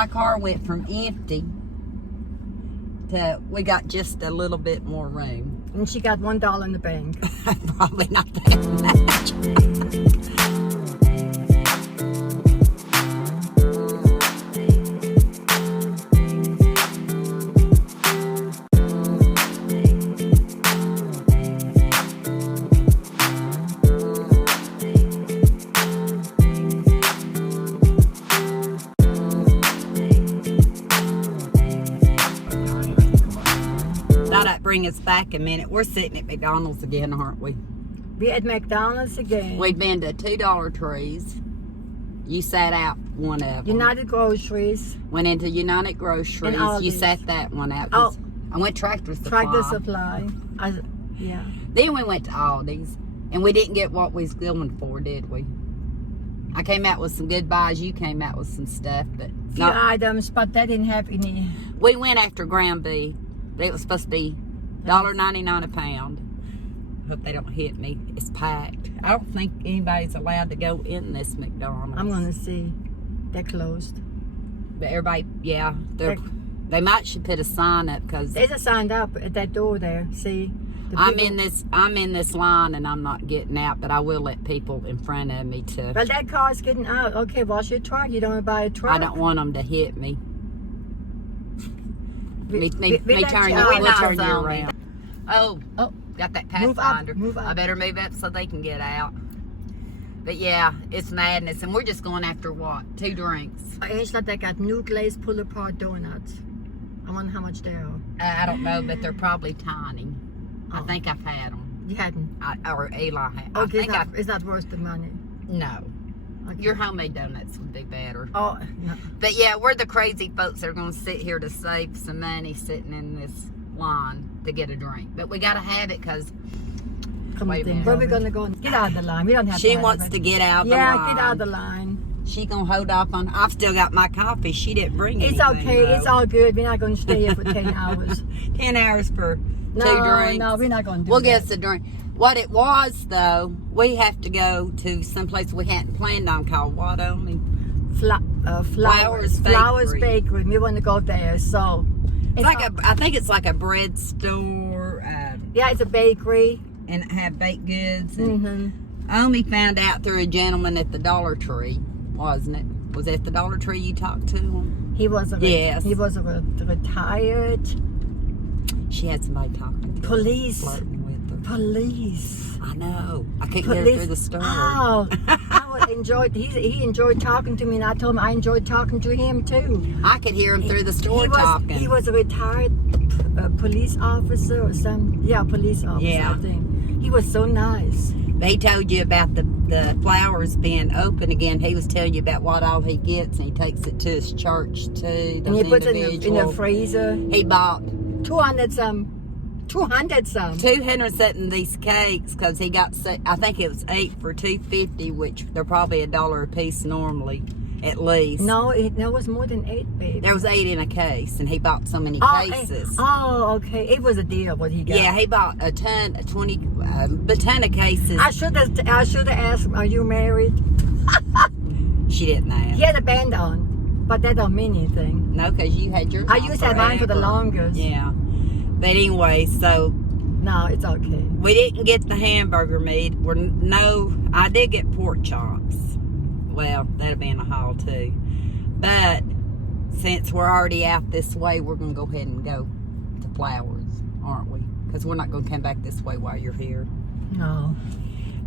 my car went from empty to we got just a little bit more room. And she got $1 in the bank. Probably not that much. Bring us back a minute. We're sitting at McDonald's again, aren't we? We at McDonald's again. We've been to $2 Trees. You sat out one of them. United Groceries. Went into United Groceries. You sat that one out. Oh, I went Tractor Supply. Tractor Supply. Yeah. Then we went to Aldi's, and we didn't get what we was going for, did we? I came out with some good buys. You came out with some stuff, but few items, but they didn't have any. We went after ground beef. It was supposed to be $1.99 a pound. Hope they don't hit me. It's packed. I don't think anybody's allowed to go in this McDonald's. I'm gonna see. They're closed. But everybody, yeah, they might should put a sign up because there's a sign up at that door there. See, I'm in this line and I'm not getting out, but I will let people in front of me to. Well, that car's getting out. Okay, wash your truck. You don't want to buy a truck. I don't want them to hit me. Me turn you around. Oh, got that pathfinder. Move up. I better move up so they can get out. But yeah, it's madness, and we're just going after what? 2 drinks. Angela, they got new glazed pull-apart donuts. I wonder how much they are. I don't know, but they're probably tiny. I think I've had them. You hadn't? Or Eli had. Okay, it's not worth the money. No. Okay. Your homemade donuts would be better. Oh, no. But yeah, we're the crazy folks that are going to sit here to save some money sitting in this line to get a drink. But we got to have it because... Where are we going to go? Get out of the line. We don't have She wants to get out of the line. Yeah, get out of the line. She going to hold off on... I've still got my coffee. She didn't bring anything. It's okay. Though. It's all good. We're not going to stay here for 10 hours. 10 hours for 2 drinks. No, we're not going to do that. We'll get us a drink. What it was, though, we have to go to someplace we hadn't planned on called what only? Flowers Bakery. We want to go there, so... It's like I think it's like a bread store. Yeah, it's a bakery. And have baked goods. And I only found out through a gentleman at the Dollar Tree, wasn't it? Was it the Dollar Tree you talked to him? He was retired. She had somebody talking to police. Her, flirting with her. Police. I know. I can't get her through the store. Oh, he enjoyed talking to me, and I told him I enjoyed talking to him too. I could hear him through the store talking. He was a retired police officer or something. Yeah, police officer, I think. He was so nice. They told you about the flowers being open again. He was telling you about what all he gets, and he takes it to his church too. And he puts it in the freezer. He bought 200 something these cakes because he got, I think it was 8 for $2.50, which they're probably $1 a piece normally, at least. No, there was more than 8, baby. There was 8 in a case, and he bought so many cases. Okay. It was a deal what he got. Yeah, he bought a ton of cases. I should have asked him, are you married? She didn't ask. He had a band on, but that don't mean anything. No, because you had yours on. I used to have mine for the longest. Yeah. But anyway, so... No, it's okay. We didn't get the hamburger meat. I did get pork chops. Well, that'd be in the hall too. But since we're already out this way, we're going to go ahead and go to Flowers, aren't we? Because we're not going to come back this way while you're here. No.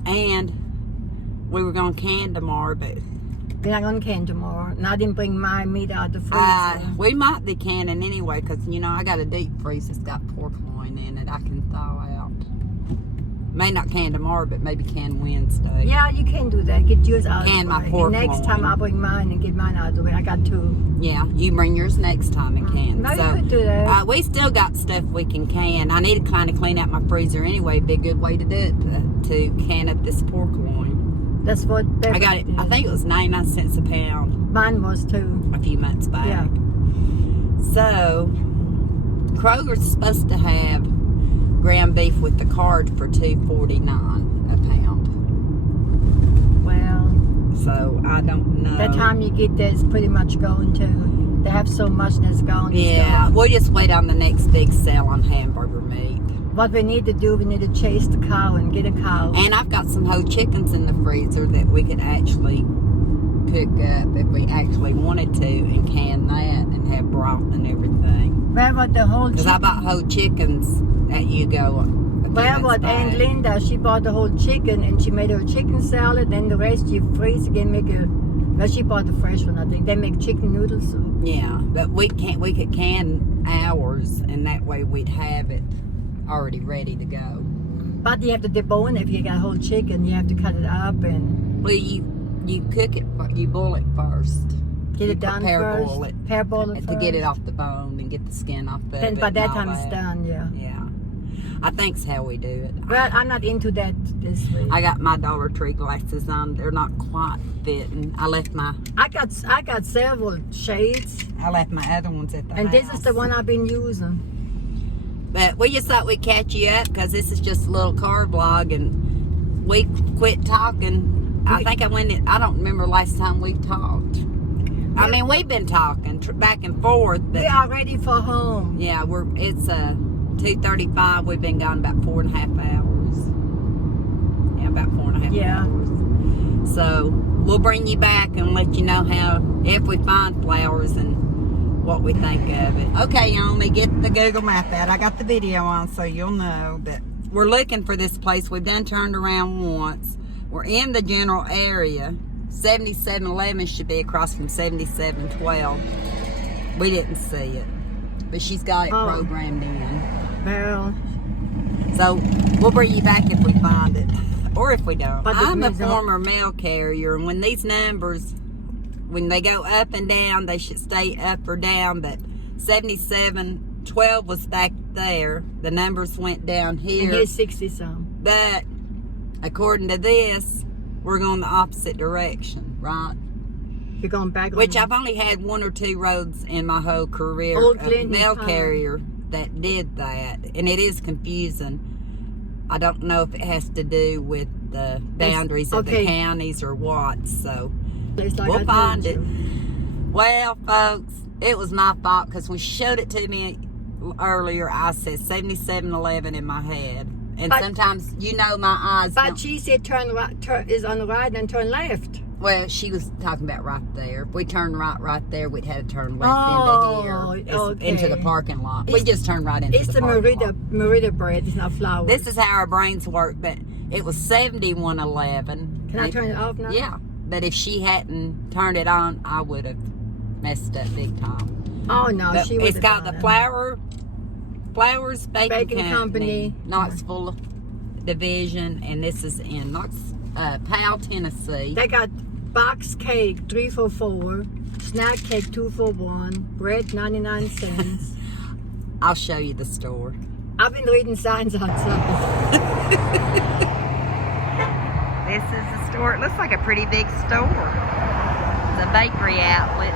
And we were going to can tomorrow, but... We're not going to can tomorrow. And I didn't bring my meat out of the freezer. We might be canning anyway, because, I got a deep freeze that's got pork loin in it I can thaw out. May not can tomorrow, but maybe can Wednesday. Yeah, you can do that. Get yours out can of the way. My pork Next time I'll bring mine and get mine out of the way. I got 2. Yeah, you bring yours next time and can. Maybe you could do that. We still got stuff we can can. I need to kind of clean out my freezer anyway. It'd be a good way to do it, to can up this pork loin. That's what I got it. I think it was 99 cents a pound. Mine was too. A few months back. Yeah. So Kroger's supposed to have ground beef with the card for $2.49 a pound. Well. So I don't know. That time you get there is pretty much going to. They have so much that's gone. Yeah, we'll just wait on the next big sale on hamburger meat. What we need to do, we need to chase the cow and get a cow. And I've got some whole chickens in the freezer that we could actually cook up if we actually wanted to and can that and have broth and everything. Where about the whole Because I bought whole chickens at Yugo. Where about Aunt Linda? She bought the whole chicken and she made her chicken salad. Then the rest you freeze again, make a. Well, she bought the fresh one, I think. They make chicken noodle soup. Yeah, but we could can ours, and that way we'd have it already ready to go. But you have to debone it if you got whole chicken. You have to cut it up and. Well, you cook it, you boil it first. Get it done first. Boil it. Boil it to first. get it off the bone and get the skin off of it. Then by that and all time it's done, yeah. Yeah. I think's how we do it. Well, I'm not into that this week. I got my Dollar Tree glasses on. They're not quite fitting. I got several shades. I left my other ones at the And house. this is the one I've been using. But we just thought we'd catch you up because this is just a little car vlog and we quit talking. I think I don't remember last time we talked. I mean, we've been talking back and forth. But We are ready for home. yeah, it's 2:35. We've been gone about 4.5 hours. Yeah, about 4.5 hours. So we'll bring you back and let you know if we find flowers and what we think of it. Okay, y'all, let me get the Google map out. I got the video on so you'll know that we're looking for this place. We've done turned around once. We're in the general area. 7711 should be across from 7712. We didn't see it, but she's got it programmed in. Well, So we'll bring you back if we find it, or if we don't. But I'm a former mail carrier, and when these numbers, when they go up and down, they should stay up or down. But 7712 was back there. The numbers went down here. and here's 60 some. But according to this, we're going the opposite direction, right? You're going back. Which I've only had 1 or 2 roads in my whole career Old of Clinton mail Farm. carrier that did that, and it is confusing. I don't know if it has to do with the boundaries of the counties or what, so we'll find it. Well, folks, it was my fault because when she showed it to me earlier, I said 7711 in my head, and sometimes my eyes. But she said turn is on the right and turn left. Well, she was talking about right there. If we turned right there, we'd had to turn left into here, into the parking lot. We just turned right into the parking lot. It's the Merida bread. It's not flour. This is how our brains work, but it was 7111. Can I turn it off now? Yeah, but if she hadn't turned it on, I would have messed up big time. Oh no, But she would. it's got the Flowers Baking Company, Knoxville Division, and this is in Powell, Tennessee. They got box cake 3 for $4, snack cake 2 for $1, bread 99 cents. I'll show you the store. I've been reading signs outside. This is the store. It looks like a pretty big store. The bakery outlet.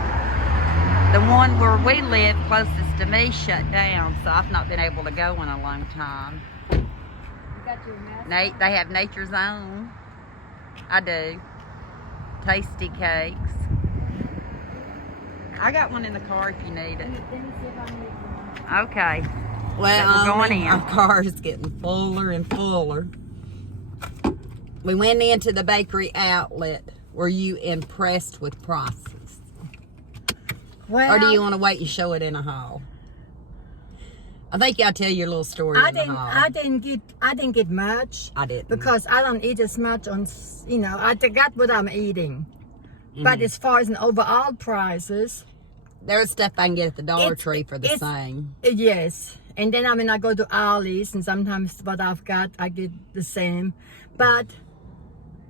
The one where we live closest to me shut down, so I've not been able to go in a long time. You got your mask? They have Nature's Own. I do. Tasty cakes. I got one in the car if you need it. Let me see if I need one. Okay. Well, we're going in. Our car is getting fuller and fuller. We went into the bakery outlet. Were you impressed with prices? Well, Or do you want to wait and show it in a haul? I think I'll tell your little story in the haul. I didn't get much. I didn't. Because I don't eat as much on, I forgot what I'm eating. But as far as an overall prices. There's stuff I can get at the Dollar Tree for the same. Yes. And then, I go to Ollie's and sometimes what I've got, I get the same. But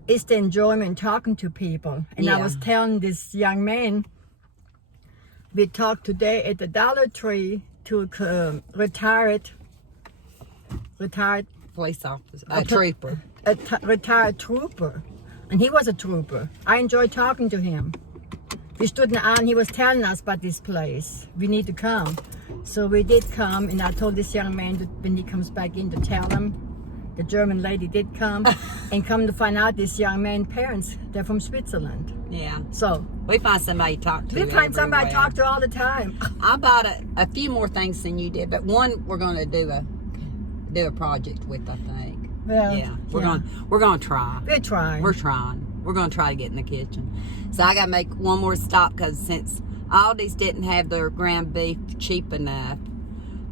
it's the enjoyment talking to people. And I was telling this young man, we talked today at the Dollar Tree to a retired Police officer, a trooper. Retired trooper. And he was a trooper. I enjoyed talking to him. We stood in the aisle and he was telling us about this place. We need to come. So we did come, and I told this young man that when he comes back in to tell him, the German lady did come, and come to find out this young man's parents, they're from Switzerland. Yeah. So We find somebody to talk to. we find somebody to everywhere. talk to all the time. I bought a few more things than you did, but one we're going to do a project with, I think. Well, Yeah. We're going to try. We're trying. We're trying. We're going to try to get in the kitchen. So I got to make one more stop because since Aldi's didn't have their ground beef cheap enough,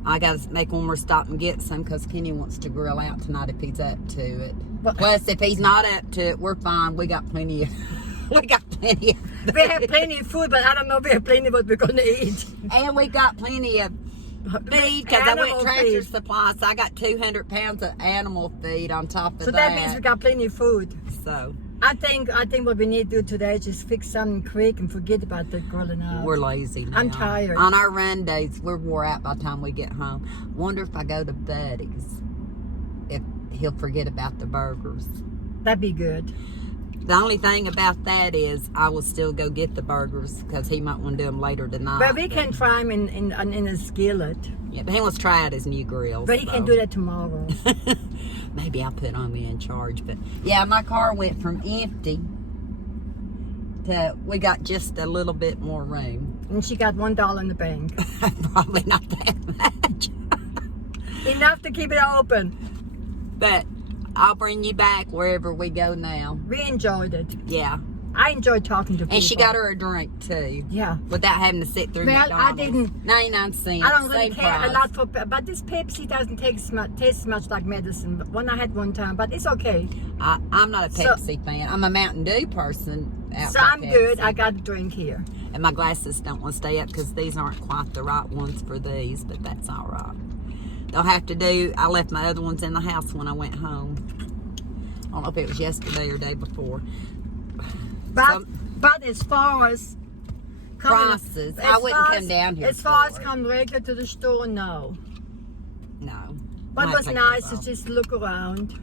I got to make one more stop and get some because Kenny wants to grill out tonight if he's up to it. Well, Plus, if he's not up to it, we're fine. We got plenty of. We got plenty of. we have plenty of food, but I don't know if we have plenty of what we're going to eat. And we got plenty of feed because I went Animal Tractor feed. Supply, so I got 200 pounds of animal feed on top of So that means we got plenty of food. So I think what we need to do today is just fix something quick and forget about the grilling out. we're lazy now. I'm tired. On our run days, we're wore out by the time we get home. Wonder if I go to Buddy's, if he'll forget about the burgers. That'd be good. The only thing about that is I will still go get the burgers because he might want to do them later tonight. But we can fry them in a skillet. Yeah, but he wants to try out his new grills. But he can do that tomorrow. Maybe I'll put Omi in charge. But yeah, my car went from empty to we got just a little bit more room. And she got $1 in the bank. Probably not that much. Enough to keep it open. But I'll bring you back wherever we go now. We enjoyed it. Yeah. I enjoyed talking to people. And she got her a drink too. Yeah. Without having to sit through Well, McDonald's. I didn't. 99 cents. I don't really same care price. a lot for, but this Pepsi doesn't taste much like medicine. But one I had one time, but it's okay. I'm not a Pepsi fan. I'm a Mountain Dew person. So I'm good. I got a drink here. And my glasses don't want to stay up because these aren't quite the right ones for these, but that's all right. They'll have to do, I left my other ones in the house when I went home. I don't know if it was yesterday or day before. But as far as Prices, I wouldn't come down here As far for as it. come regular to the store, no. No. What Might was take nice those is off. just look around.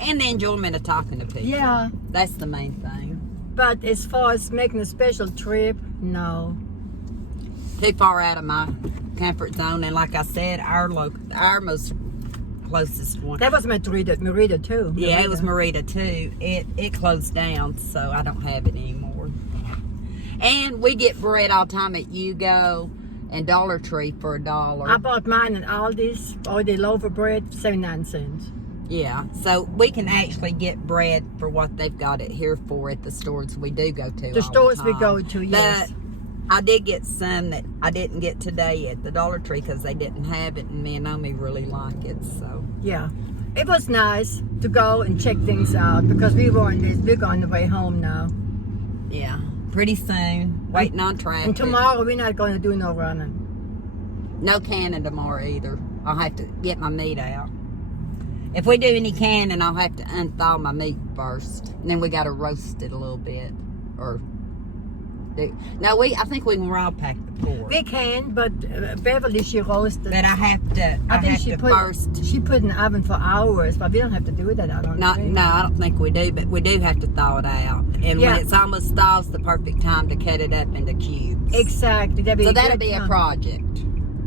And the enjoyment of talking to people. Yeah, That's the main thing. but as far as making a special trip, no. Too far out of my comfort zone. And like I said, our most closest one. That was Merida too. Yeah, it was Merida. Merida too. It closed down, so I don't have it anymore. And we get bread all the time at Yugo and Dollar Tree for $1. I bought mine at Aldi's, or the loaf of bread, 79 cents. Yeah, so we can actually get bread for what they've got it here for at the stores we do go to. The all stores we time. go to, yes. But I did get some that I didn't get today at the Dollar Tree because they didn't have it, and me and Omi really like it. So Yeah. It was nice to go and check things out because we're on the way home now. yeah, pretty soon, waiting on traffic. And tomorrow we're not going to do no running. No canning tomorrow either. I'll have to get my meat out. If we do any canning, I'll have to unthaw my meat first. And then we got to roast it a little bit. Or do. No, I think we can raw pack the pork. We can, but Beverly, she roasted. But I have to, I think she put in the oven for hours, but we don't have to do that, I don't think. No, I don't think we do, but we do have to thaw it out. And Yeah. when it's almost thawed, it's the perfect time to cut it up into cubes. Exactly. So that'll be a project.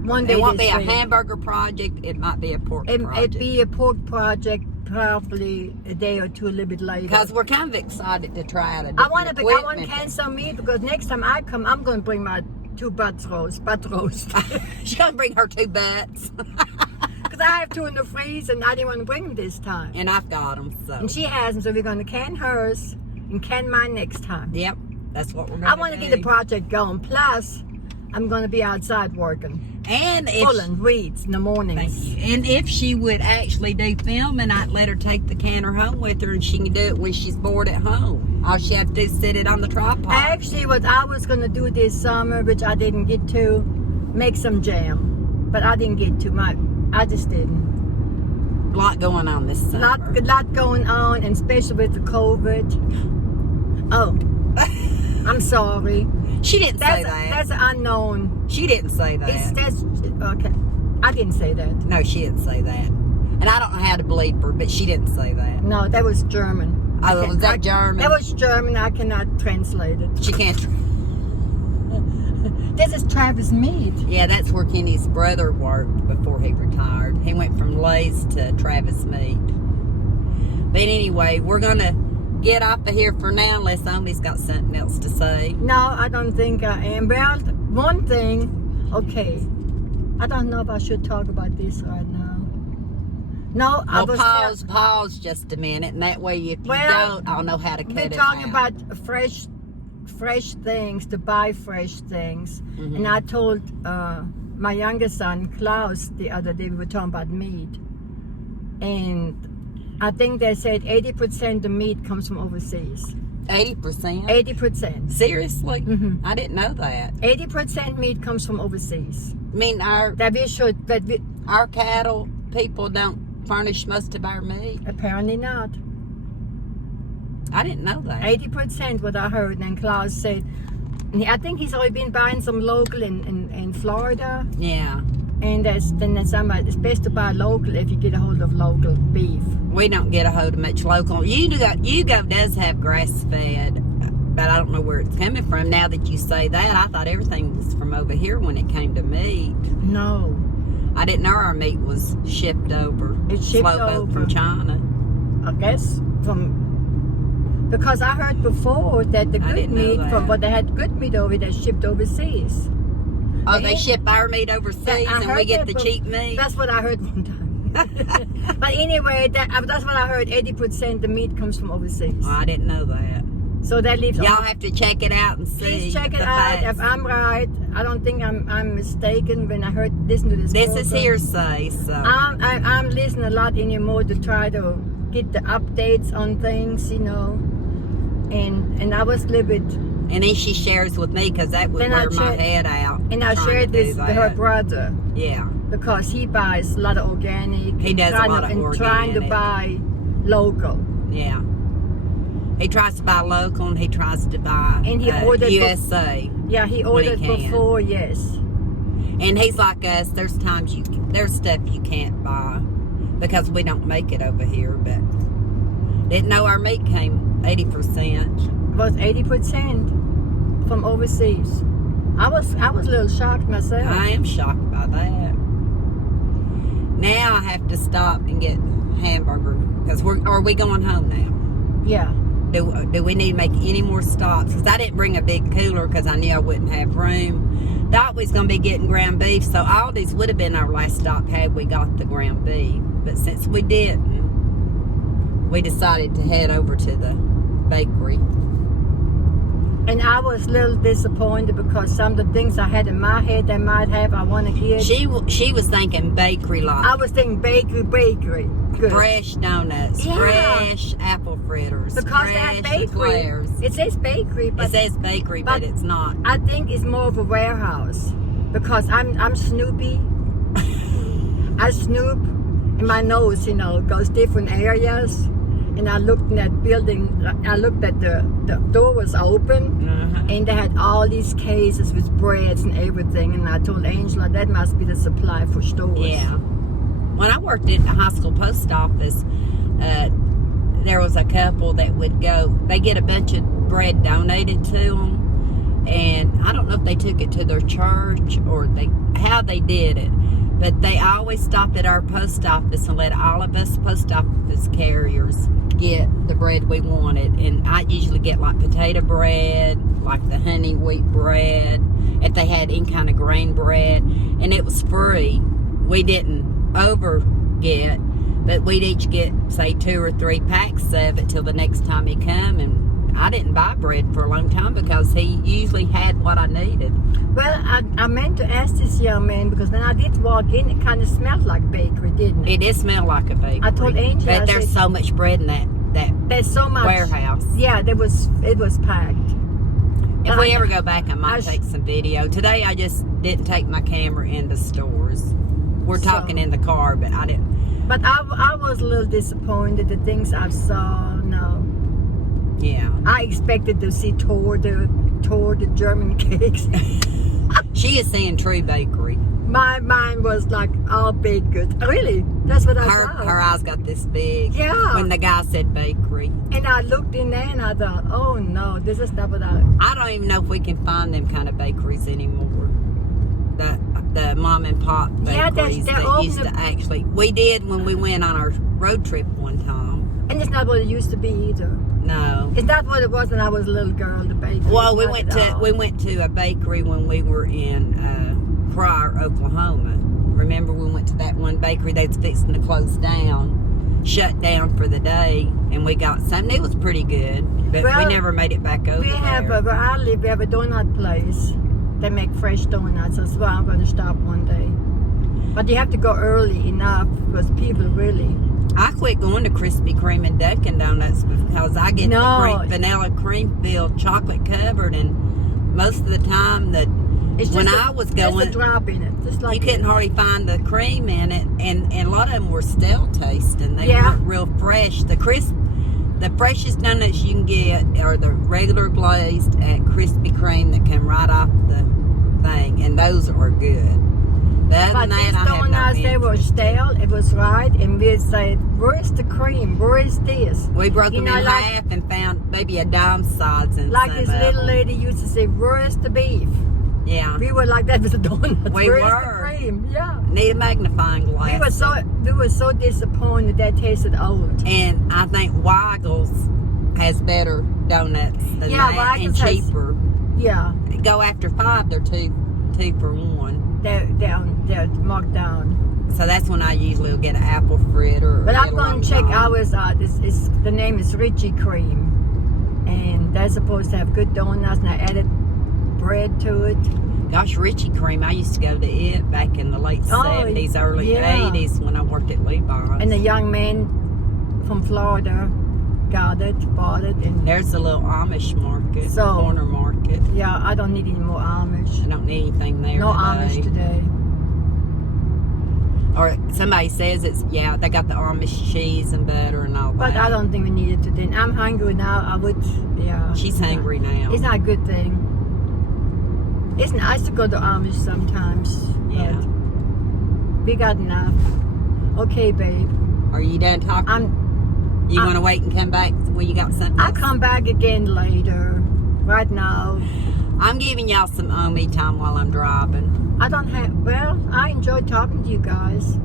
One day It won't be this a week. hamburger project. It might be a pork project. It'd be a pork project probably a day or two a little bit later. Because we're kind of excited to try out a I different want equipment. canned some meat because next time I come, I'm going to bring my 2 butt roast. She's going to bring her 2 butts. Because I have 2 in the freezer and I didn't want to bring them this time. And I've got them, so. And she has them, so we're going to can hers and can mine next time. Yep, that's what we're going to I do. want to get the project going. Plus, I'm going to be outside working. And if Pulling weeds in the mornings. Thank you. And if she would actually do filming, I'd let her take the canner home with her and she can do it when she's bored at home. All she have to do is sit it on the tripod. Actually, what I was going to do this summer, which I didn't get to, make some jam. But I didn't get to. I just didn't. A lot going on this summer. Lot going on, and especially with the COVID. Oh, I'm sorry. She didn't say that. That's unknown. She didn't say that. That's okay. I didn't say that. No, she didn't say that. And I don't know how to believe her, but she didn't say that. No, that was German. Oh, was that German? That was German. I cannot translate it. She can't. This is Travis Mead. Yeah, that's where Kenny's brother worked before he retired. He went from Lay's to Travis Mead. But anyway, we're gonna get off of here for now unless somebody's got something else to say. No, I don't think I am. Well, one thing, okay. I don't know if I should talk about this right now. No, I was pause just a minute, and that way if you don't, I'll know how to cut we're it talking out. about fresh things, to buy fresh things. Mm-hmm. And I told my youngest son, Klaus, the other day, we were talking about meat. And I think they said 80% of meat comes from overseas. 80%? 80%. Seriously? Mm-hmm. I didn't know that. 80% meat comes from overseas. I mean, our cattle people don't furnish most of our meat. Apparently not. I didn't know that. 80% what I heard. And Klaus said, I think he's already been buying some local in Florida. Yeah. And then somebody, it's best to buy local if you get a hold of local beef. We don't get a hold of much local. Yugo does have grass fed, but I don't know where it's coming from. Now that you say that, I thought everything was from over here when it came to meat. No. I didn't know our meat was shipped over. It's shipped over from China. I guess because I heard before that the good meat but they had good meat over there shipped overseas. Oh, they ship our meat overseas and we get the cheap meat? That's what I heard one time. But anyway, that's what I heard. 80% the meat comes from overseas. Oh, I didn't know that. So that leaves. Y'all have to check it out and see. Please check it out. If I'm right, I don't think I'm mistaken when I listen to this. This is hearsay, so. I'm listening a lot anymore to try to get the updates on things, and I was a little bit. And then she shares with me because that would wear my head out. And I shared this with her brother. Yeah. Because he buys a lot of organic. He does a lot of organic. Trying to buy local. Yeah. He tries to buy local and he tries to buy USA. Yeah, he ordered before, yes. And he's like us. There's stuff you can't buy because we don't make it over here. But didn't know our meat came 80%. Was 80% from overseas. I was a little shocked myself. I am shocked by that. Now I have to stop and get hamburger because are we going home now? Yeah. Do we need to make any more stops? Because I didn't bring a big cooler because I knew I wouldn't have room. Thought we was going to be getting ground beef, so Aldi's would have been our last stop had we got the ground beef. But since we didn't, we decided to head over to the bakery. And I was a little disappointed because some of the things I had in my head I want to get. She was thinking bakery like. I was thinking bakery. Good. Fresh donuts, fresh apple fritters, because that bakery. Eclairs. It says bakery, but it says bakery, but it's not. I think it's more of a warehouse because I'm Snoopy. I snoop, and my nose, goes different areas. And I looked in that building. I looked at the door was open, and they had all these cases with breads and everything. And I told Angela that must be the supply for stores. Yeah. When I worked at the high school post office, there was a couple that would go. They get a bunch of bread donated to them, and I don't know if they took it to their church or how they did it. But they always stopped at our post office and let all of us post office carriers get the bread we wanted. And I usually get like potato bread, like the honey wheat bread, if they had any kind of grain bread. And it was free. We didn't get, but we'd each get, say, 2 or 3 packs of it till the next time he come. And I didn't buy bread for a long time because he usually had what I needed. Well, I meant to ask this young man because when I did walk in, it kind of smelled like bakery, didn't it? It did smell like a bakery. I told Angela, but there's so much bread in that there's so much warehouse. Yeah, it was packed. If we ever go back, I might take some video. Today, I just didn't take my camera into stores. We're talking in the car, but I didn't. But I was a little disappointed. The things I saw, no. Yeah. I expected to see toward the German cakes. She is saying true bakery. My mind was like all baked goods. Really? That's what I thought. Her eyes got this big. Yeah. When the guy said bakery. And I looked in there and I thought, oh no, this is not what I don't even know if we can find them kind of bakeries anymore. The mom and pop bakeries that used to actually. We did when we went on our road trip one time. And it's not what it used to be either. No. Is that what it was when I was a little girl? The bakery. Well, we Not went at all. to a bakery when we were in Pryor, Oklahoma. Remember we went to that one bakery that's fixing to close down, shut down for the day, and we got something. It was pretty good, but we Well, never made it back over We have there. where I live. We have a donut place. They make fresh donuts. That's why I'm going to stop one day. But you have to go early enough because people really. I quit going to Krispy Kreme and Dunkin' Donuts because I get No. the vanilla cream filled, chocolate covered, and most of the time It's when just I was just a going, drop in it, just like you couldn't hardly find the cream in it, and a lot of them were stale tasting. They Yeah. weren't real fresh. The freshest donuts you can get are the regular glazed at Krispy Kreme that come right off the thing, and those are good. But But these donuts, they were stale. It was right, and we said, "Where's the cream? Where is this?" We broke You them know, in like- half and found maybe a dime size in Like some this of little them. lady used to say, "Where's the beef?" Yeah, We were like that with the donuts. We Where's were. the cream? Yeah. need a magnifying glass. We were so disappointed that tasted old. And I think Weigel's has better donuts than Yeah, that, and Weigel's has- cheaper. Yeah, Go after 5, they're two for one. they're marked down. So that's when I usually will get an apple fritter. But I'm going to check ours out. The name is Richie Cream, and they're supposed to have good donuts. And I added bread to it. Gosh, Richie Cream, I used to go to it back in the late Oh, 70s, early yeah. 80s when I worked at Levi's. And a young man from Florida got it, bought it, and There's a little Amish market, So- corner market. yeah, I don't need any more Amish. I don't need anything there No today. Amish today. Or somebody says they got the Amish cheese and butter and all that. But I don't think we need it today. And I'm hungry now. I would, yeah. She's hungry now. It's not a good thing. It's nice to go to Amish sometimes. but Yeah. We got enough. Okay, babe. Are you done talking? You want to wait and come back when you got something I'll else? come back again later. Right now, I'm giving y'all some me time while I'm driving. I don't have, well, I enjoy talking to you guys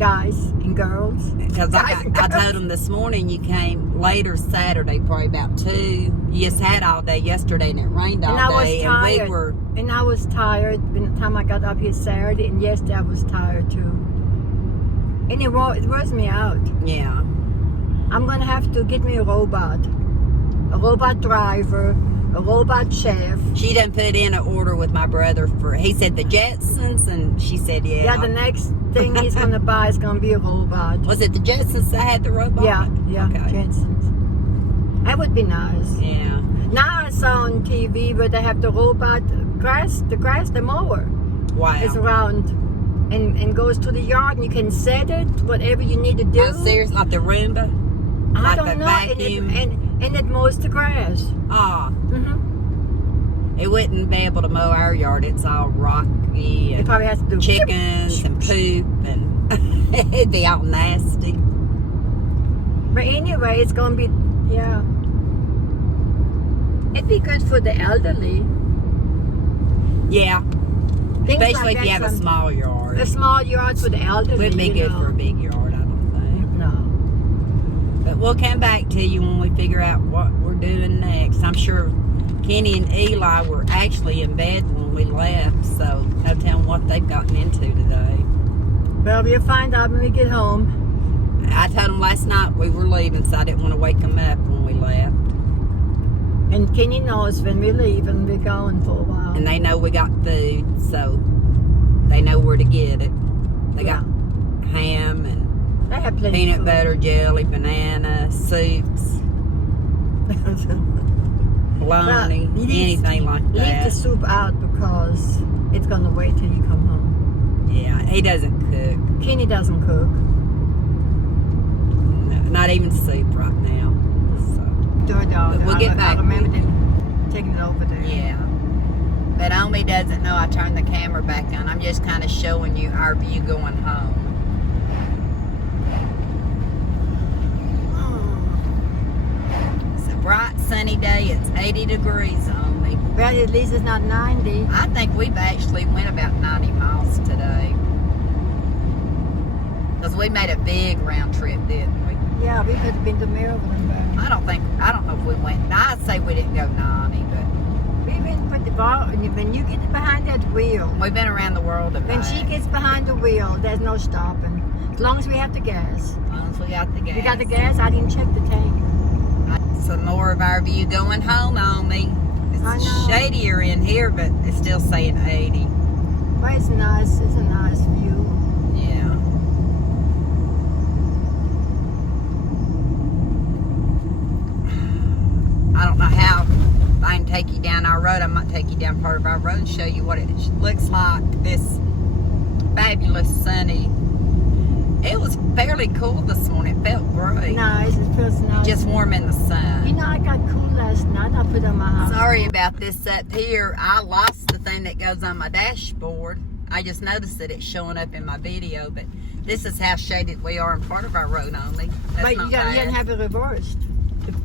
and girls. Because Guys I and girls. told them this morning you came later Saturday, probably about 2. You just had all day yesterday and it rained all And I was day. tired. And we were, And I was tired by the time I got up here Saturday, and yesterday I was tired too. And it wears me out. yeah. I'm gonna have to get me a robot driver, a robot chef. She done put in an order with my brother he said the Jetsons, and she said, yeah. Yeah, the next thing he's gonna buy is gonna be a robot. Was it the Jetsons that had the robot? Yeah, Okay. Jetsons. That would be nice. Yeah. Now I saw on TV where they have the robot the mower. Wow. It's around and goes to the yard, and you can set it, whatever you need to do. Oh, seriously? Like the Roomba? I like don't the know. vacuum? And it mows the grass. Ah. Mm-hmm. It wouldn't be able to mow our yard. It's all rocky It and probably has to do chickens and poop, and it'd be all nasty. But anyway, it's gonna be, yeah. It'd be good for the elderly. Yeah. Things Especially like if you that have a some- small yard. A small yard for the elderly. Wouldn't be you good know. for a big yard, I don't think. No. But we'll come back to you when we figure out what we're doing next. I'm sure Kenny and Eli were actually in bed when we left, so I'll tell them what they've gotten into today. Well, we'll find out when we get home. I told them last night we were leaving, so I didn't want to wake them up when we left. And Kenny knows when we leave and we're going for a while. And they know we got food, so they know where to get it. They got ham and They have plenty peanut of food. butter, jelly, banana, soups, bologna, Well, anything like Leave the that. soup out because it's gonna wait till you come home. Yeah, he doesn't cook. Kenny doesn't cook. No, not even soup right now. So, But we'll get back I remember with them taking it over there. yeah. But Omi doesn't know I turned the camera back on. I'm just kind of showing you our view going home. It's a bright, sunny day. It's 80 degrees on me. Well, at least it's not 90. I think we've actually went about 90 miles today. Because we made a big round trip, didn't we? Yeah, we could have been to Maryland, but I don't know if we went. I'd say we didn't go 90, but we went with the bar. When you get behind that wheel, we've been around the world. when she gets behind the wheel, there's no stopping. As long as we have the gas. As long as we got the gas. We got the gas. I didn't check the tank. Some more of our view going home on me. I It's know. shadier in here, but it's still saying 80. But it's nice. It's a nice view. Yeah. I don't know how I can take you down our road. I might take you down part of our road and show you what it looks like. This fabulous sunny. It was fairly cool this morning. It felt great. Nice. It feels nice. Just warm in the sun. You know, I got cool last night. I put on my house. Sorry about this up here. I lost the thing that goes on my dashboard. I just noticed that it's showing up in my video, but this is how shaded we are in part of our road only. That's But not you bad. didn't have it reversed.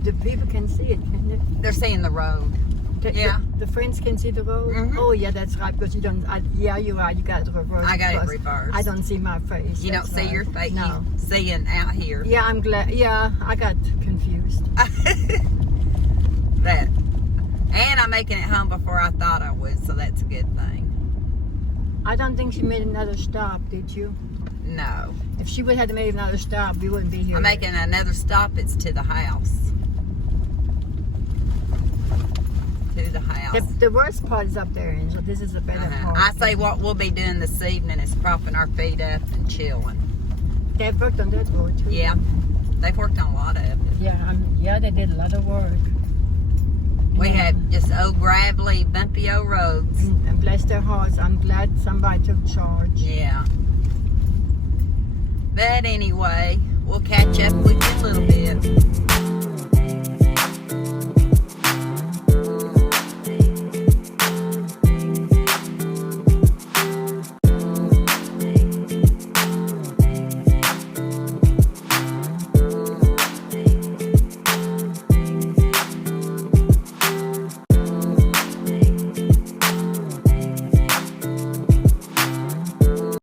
The people can see it, can they? They're seeing the road. Yeah. The friends can see the road. Mhm. Oh yeah, that's right. Because you don't. Yeah, you're right. You got it reversed. I got it because reversed. I don't see my face. You don't that's see right. your face. No. You seeing out here. Yeah, I'm glad. Yeah, I got confused. That. And I'm making it home before I thought I would, so that's a good thing. I don't think she made another stop. Did you? No. If she would have made another stop, we wouldn't be here. I'm making another stop. It's to the house. To the house. The worst part is up there, Angel. This is the better part. I say what we'll be doing this evening is propping our feet up and chilling. They've worked on that road too. Yeah. They've worked on a lot of it. Yeah, they did a lot of work. We had just old gravelly, bumpy old roads. And bless their hearts, I'm glad somebody took charge. Yeah. But anyway, we'll catch up with you in a little bit.